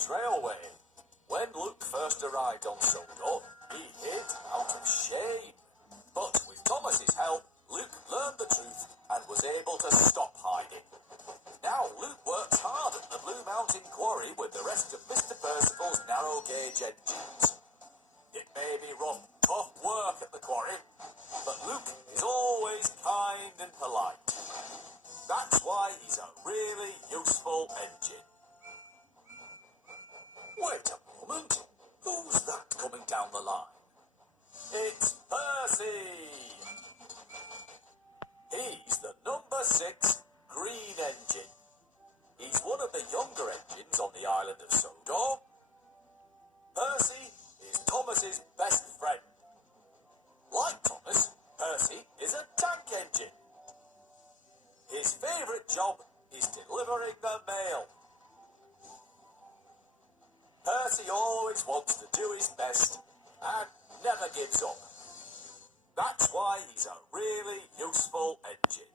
Kids Railway. When Luke first arrived on Sodor, he hid out of shame. But with Thomas's help, Luke learned the truth and was able to stop hiding. Now Luke works hard at the Blue Mountain Quarry with the rest of Mr. Percival's narrow gauge engines. It may be rough, tough work at the quarry, but Luke is always kind and polite. That's why he's a really useful engine. Wait a moment. Who's that coming down the line? It's Percy! He's the number 6 green engine. He's one of the younger engines on the island of Sodor. Percy is Thomas's best friend. Like Thomas, Percy is a tank engine. His favourite job is delivering the mail. Percy always wants to do his best and never gives up. That's why he's a really useful engine.